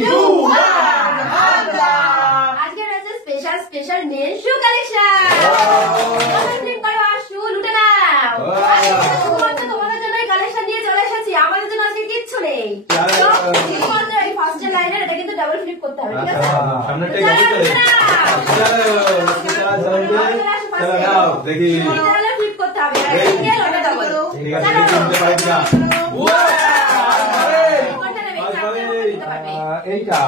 2 1 আজকে রয়েছে special special main শু collection. Click করো আর শু লুটে নাও। শুধুমাত্র তোমাদের জন্য এই কালেকশন নিয়ে চলে এসেছি, আমাদের জন্য আজকে কিচ্ছু নেই। শুধুমাত্র এই ফার্স্ট লাইনের এটা কিন্তু ডাবল ফ্লিপ করতে হবে, ঠিক আছে? সামনে টেক আছে চলো নাও দেখি ডাবল ফ্লিপ করতে হবে, ঠিক আছে? ওটা ডাবল, ঠিক আছে দেখতে পাই না। এইটা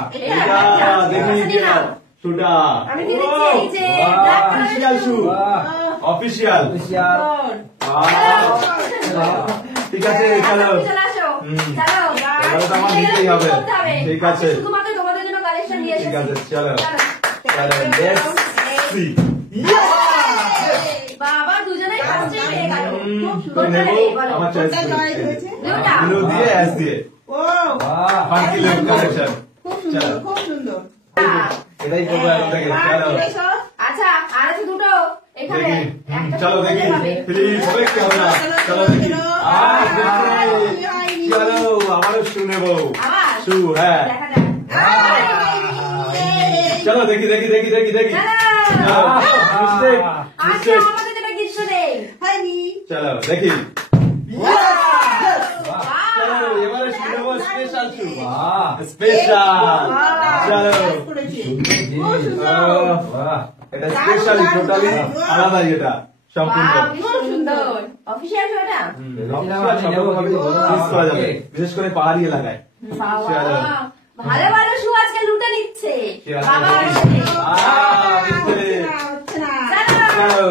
দেখি শুটা আমি কি দিচ্ছি এই যে ব্ল্যাক অফিশিয়াল শু অফিশিয়াল ঠিক আছে চলো চলে আসো, চলো এবারে তো আমার নিতেই হবে, ঠিক আছে শুধুমাত্র তোমাদের জন্য কালেকশন নিয়ে এসেছি, ঠিক আছে চলো চলো লেটস সি বাবা দুজনেই ফার্স্টে পেয়ে গেল। খুব নেবো আমার চয়েস ব্লু দিয়ে এস দিয়ে ও ফাঙ্কি লুক কালেকশন খুব সুন্দর এটাই করবো এখন থেকে চলো আচ্ছা আর আছে দুটো এখানে দেখি একটা চলো দেখি প্লিজ হবে কি হবে না চলো দেখি চলো আমারও শু নেবো আবার শু হ্যাঁ দেখা যাক। চলো দেখি দেখি দেখি দেখি দেখি চলো। মিস্টেক আজকে মিস্টেক আমাদের জন্য কিছু নেই। হয়নি চলো দেখি বাহ! চলো এবারে শু নেবো স্পেশাল শু স্পেশাল চলো এটা স্পেশাল টোটালি আলাদা এটা সম্পূর্ণ বাহ, ভীষণ সুন্দর। অফিসিয়াল শো এটা? মিস করা যাবে বিশেষ করে পাহাড়ি এলাকায় বাবা, চলো। ভালো ভালো শু আজকে লুটে নিচ্ছে চলো। বাবা আসছে। মিস্ত্রি। হচ্ছে না চলো। চলো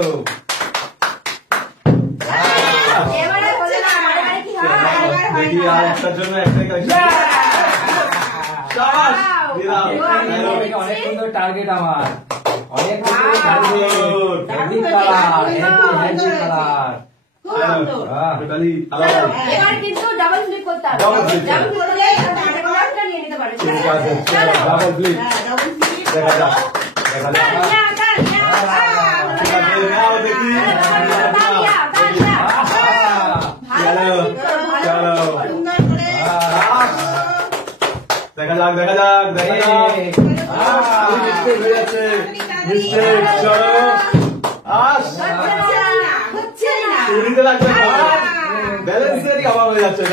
এবারে হলো না, এবারে কি হয়? দেখি আর একটার জন্য একটাই কালেকশন শাবাশ দিলাম অনেক সুন্দর টার্গেট আমার অনেক Wow. Heavy colour heavy colour খুব সুন্দর টোটালি চলো, আলাদা এবার কিন্তু ডাবল ফ্লিপ করতে হবে। Double flip. ডাবল ফ্লিপ করলে একটা নিয়ে নিতে পারো, ঠিক ঠিক আছে? আছে চলো। ডাবল ফ্লিপ হ্যাঁ ডাবল ফ্লিপ দেখা যাক দেখা যাক ঠিক আছে নাও দেখি চলো সুন্দর করে দেখা যাক দেখা যাক দেখা যাক মিস্টেক হয়ে যাচ্ছে মিস্টেক চলো আস চুরিতে লাগবে ব্যালেন্সেরই অভাব হয়ে যাচ্ছে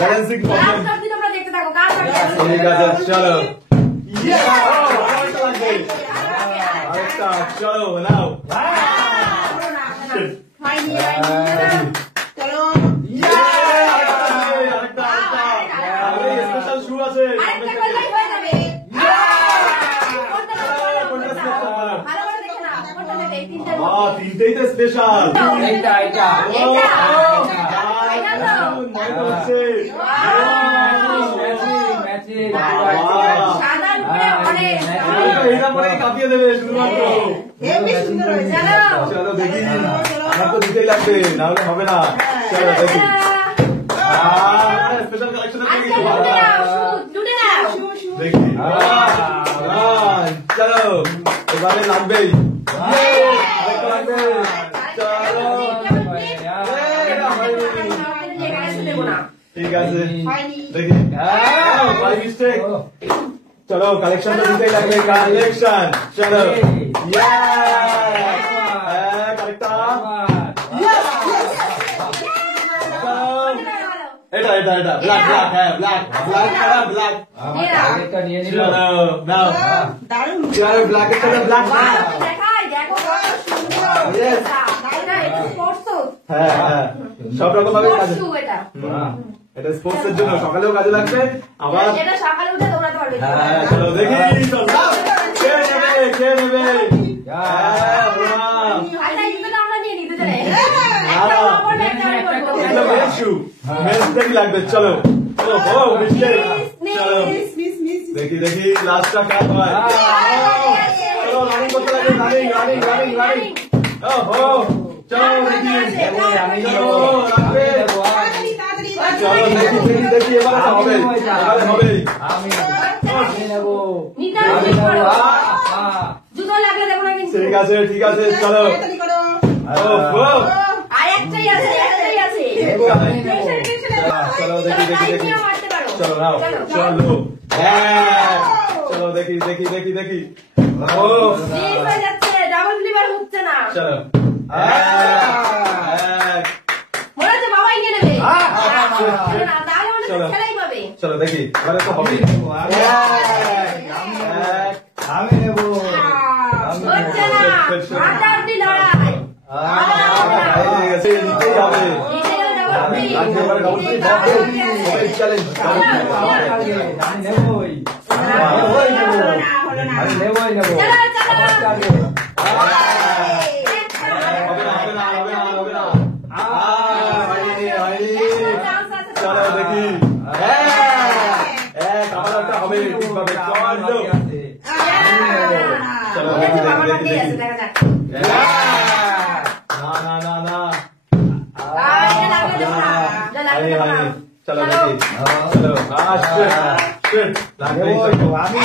ব্যালেন্সিং প্রবলেম ঠিক আছে চলো আরেকটা লাগবে আরেকটা চলো নাও হয়নি চলো আরেকটা স্পেশাল শু আছে তিনটেই তো স্পেশাল এইটা এইটা ম্যাচিং কাঁপিয়ে দেবে শুধুমাত্র হেভি সুন্দর হয়েছে চলো দেখি আমার তো দিতেই লাগবে নাহলে হবে না চলো দেখি স্পেশাল কালেকশন দেখি চলো এবারে লাগবেই আরেকটা লাগবে চলো ঠিক আছে দেখি বাই মিস্টেক চলো কালেকশন তো দিতেই লাগবে কালেকশন চলো কারেক্টা এটা এটা এটা ব্ল্যাক ব্ল্যাক হ্যাঁ ব্ল্যাক ব্ল্যাক এটা ব্ল্যাক টার্গেটটা নিয়ে নিল চলো নাও দারুণ চলো ব্ল্যাক এর সাথে ব্ল্যাক না হ্যাঁ হ্যাঁ সব রকম ভাবে কাজে এটা স্পোর্টস এর জন্য সকালেও কাজে লাগবে আবার সকালে উঠে দৌড়াতে পারবে। হ্যাঁ চলো দেখি চলো কে নেবে কে নেবে হ্যাঁ বাহ আচ্ছা, এগুলো তো আমরা নিয়ে নিতে চাই। আরে, একটা মেন শু মেন লাগবে চলো ও মিস্টেক চলো মিস মিস মিস দেখি দেখি লাস্টটা কাট হয় চলো রানিং করতে লাগবে রানিং রানিং রানিং রানিং ওহো চলো দেখি চলো লাগবে চলো দেখি দেখি দেখি এবারে তো হবে এবারে হবে আমি নেব নিতে হবে, ঠিক করো। জুতো লাগলে দেবো না কিন্তু। ঠিক আছে চলো তাড়াতাড়ি করো ওহো আর একটাই আছে, একটাই আছে। চলো দেখি দেখি দেখি নিয়েও মারতে পারো। चलो नाओ चलो चलो देखी देखी देखी देखी ओ মিস হয়ে যাচ্ছে, ডাবল লিভার হচ্ছে না। चलो মনে হচ্ছে বাবাই নিয়ে নেবে। না, তাহলে মনে চলো। হচ্ছে খেলাই পাবে। चलो देखी এবারে তো হবে আমি নেব হচ্ছে না, হাড্ডাহাড্ডি লড়াই। নিতেই হবে নিচে গেলে ডাবল ফ্রি। আজকে এবারে ডাবল ফ্রি চ্যালেঞ্জ আমি নেবই হলো না আমি নেবই নেব চলো, চলো। আমার টার্গেট হবে না হবে না হবে না হবে না হয়নি হয়নি চলো দেখি আমারটা হবে ঠিকভাবে চলো চলো দেখি বাবার দেখি বাকি দেখি আছে, দেখা যাক। না না না না এটা লাগবে না। এটা লাগবে হয়নি না। হয়নি চলো দেখি চলো শিট লাগবেই তো আমি